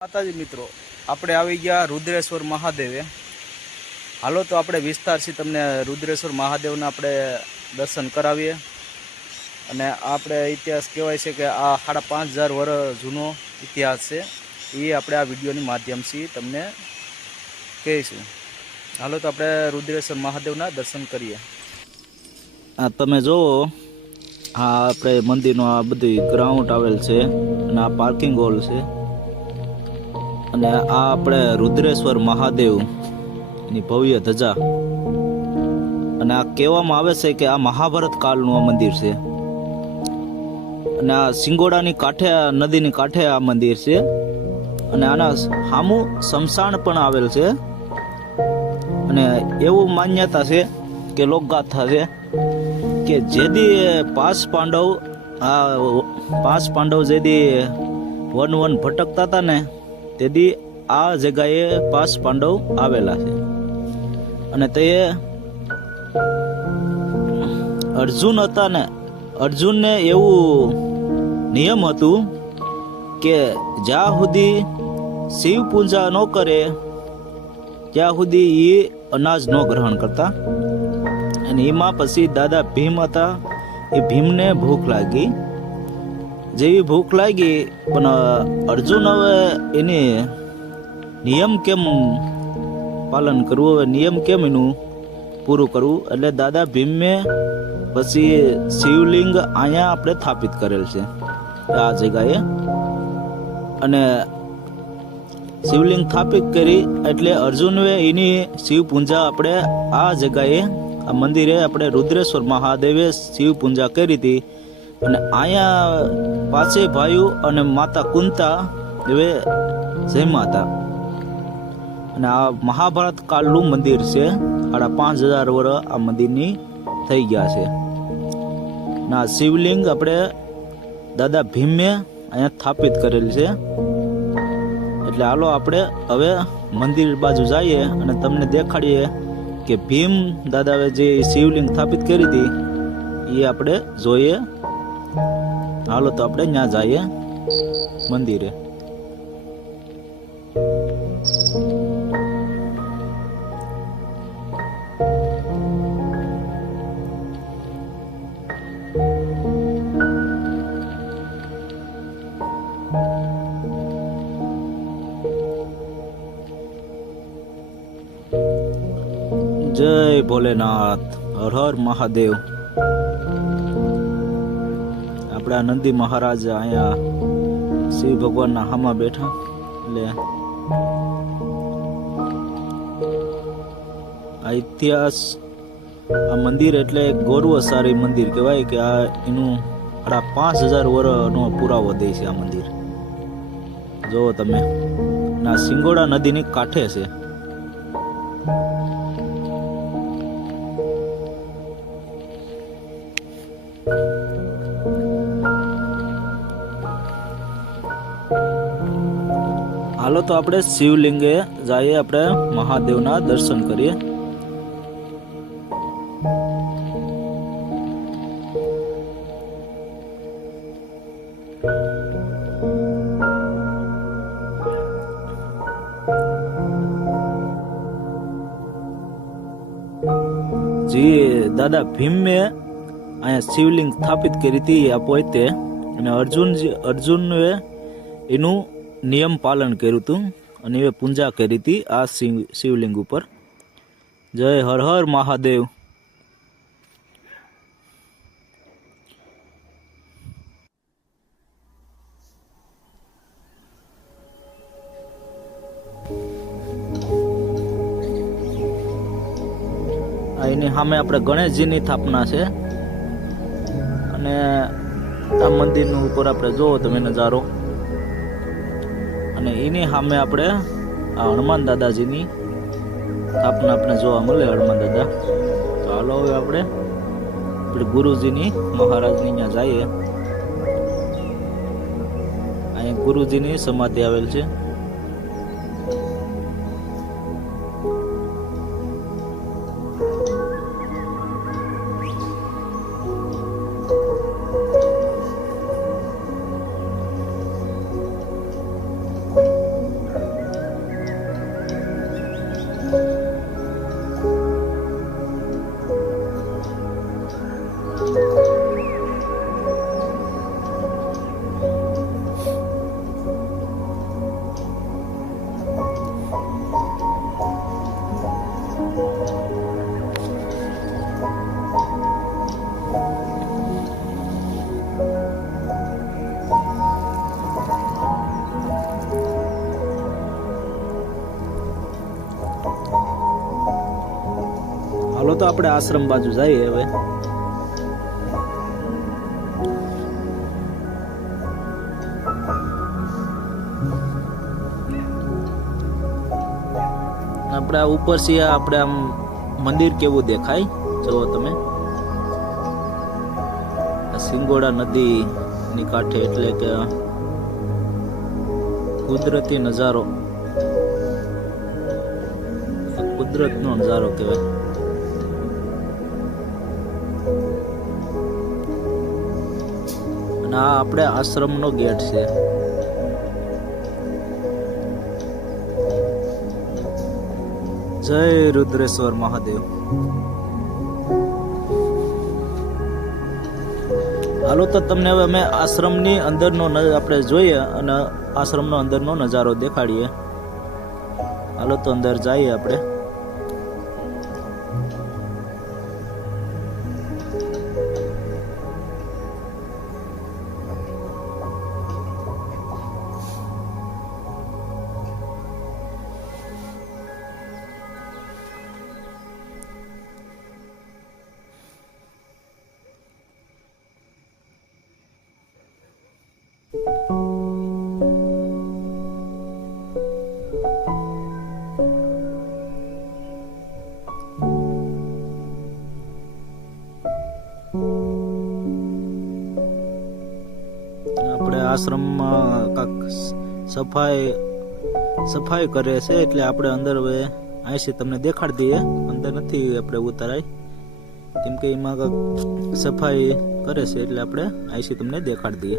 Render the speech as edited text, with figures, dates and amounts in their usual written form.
માતાજી મિત્રો, આપણે આવી ગયા રુદ્રેશ્વર મહાદેવે. હાલો તો આપણે વિસ્તારથી તમને રુદ્રેશ્વર મહાદેવના આપણે દર્શન કરાવીએ. અને આપણે ઇતિહાસ કહેવાય છે કે આ 5000 વર્ષ જૂનો ઇતિહાસ છે. એ આપણે આ વિડીયોની માધ્યમથી તમને કહીશું. હાલો તો આપણે રુદ્રેશ્વર મહાદેવના દર્શન કરીએ. આ તમે જુઓ, આ આપણે મંદિરનો આ બધું ગ્રાઉન્ડ આવેલ છે અને આ પાર્કિંગ હોલ છે. અને આ આપણે રુદ્રેશ્વર મહાદેવની ભવ્ય ધજા. અને આ કહેવામાં આવે છે કે આ મહાભારત કાળનું આ મંદિર છે. અને આ સિંગોડાની કાંઠે, નદીની કાંઠે આ મંદિર છે. અને આના સામું સ્મશાન પણ આવેલ છે. અને એવું માન્યતા છે કે લોકગાથા છે કે જેદી 5 પાંડવ જેદી વન ભટકતા હતા ને, તેથી આ જગ્યાએ 5 પાંડવ આવેલા છે. અને તે અર્જુન હતા ને, અર્જુનને એવું નિયમ હતું કે જ્યાં સુધી શિવ પૂજા ન કરે ત્યાં સુધી એ અનાજ ન ગ્રહણ કરતા. અને એમાં પછી દાદા ભીમ હતા, એ ભીમને ભૂખ લાગી. જેવી ભૂખ લાગી, પણ અર્જુન હવે એની નિયમ કેમ પાલન કરવું, હવે નિયમ કેમ એનું પૂરું કરવું, એટલે દાદા ભીમે પછી શિવલિંગ અહીંયા આપણે સ્થાપિત કરેલ છે આ જગ્યાએ. અને શિવલિંગ સ્થાપિત કરી એટલે અર્જુને એની શિવ પૂજા આપણે આ જગ્યાએ, આ મંદિરે આપણે રુદ્રેશ્વર મહાદેવે શિવ પૂજા કરી હતી. અને અહીંયા 5 ભાઈઓ અને માતા કુંતા એવે જમ્યા હતા. અને આ મહાભારત કાળનું મંદિર છે. 5000 વર્ષ આ મંદિરની થઈ ગયા છે. ના શિવલિંગ આપણે દાદા ભીમે અહીંયા સ્થાપિત કરેલ છે. એટલે હાલો આપણે હવે મંદિર બાજુ જઈએ અને તમને દેખાડીએ કે ભીમ દાદાએ જે શિવલિંગ સ્થાપિત કરી હતી એ આપણે જોઈએ. હાલો તો આપણે ત્યાં જઈએ મંદિરે. જય ભોલેનાથ, હર હર મહાદેવ. આપણા નંદી મહારાજ અહીંયા શિવ ભગવાનના હામાં બેઠા. એટલે આ ઇતિહાસ, આ મંદિર એટલે ગૌરવશાળી મંદિર કહેવાય કે આ એનું 5000 વર્ષનો પુરાવો દે છે આ મંદિર. જુઓ તમે, ના સિંગોડા નદીની કાંઠે છે. હાલો તો આપણે શિવલિંગે જઈએ, આપણે મહાદેવના દર્શન કરીએ. જે દાદા ભીમે અહીંયા શિવલિંગ સ્થાપિત કરી હતી આ પોતે. અને અર્જુનએ એનું નિયમ પાલન કર્યું હતું અને એ પૂજા કરી હતી આ શિવલિંગ ઉપર. જય હર હર મહાદેવ. એની સામે આપણે ગણેશજીની સ્થાપના છે. અને આ મંદિરનું ઉપર આપણે જોવો તમે નજારો. અને એની સામે આપણે આ હનુમાન દાદાજીની સ્થાપના આપણે જોવા મળે, હનુમાન દાદા. તો હાલો હવે આપણે ગુરુજીની, મહારાજની ત્યાં જઈએ. અહીંયા ગુરુજીની સમાધિ આવેલ છે. હાલો તો આપણે આશ્રમ બાજુ જઈએ હવે. આપણે આ ઉપર છીએ, આપણે આમ મંદિર કેવું દેખાય જુઓ તમે. સિંગોડા નદી ની કાંઠે, એટલે કે કુદરતી નજારો, કુદરતનો નજારો કહેવાય. અને આ આપણે આશ્રમનો ગેટ છે. જય રુદ્રેશ્વર મહાદેવ. હાલો તો તમને હવે અમે આશ્રમની અંદરનો આપણે જોઈએ અને આશ્રમનો અંદરનો નજારો દેખાડીએ. હાલો તો અંદર જઈએ આપણે. આપણે આશ્રમમાં કાંક સફાઈ કરે છે, એટલે આપણે અંદર હવે અહીંથી તમને દેખાડી દઈએ. અંદર નથી આપણે ઉતરાય, કેમ કે એમાં કાંક સફાઈ કરે છે, એટલે આપણે અહીંથી તમને દેખાડી દઈએ.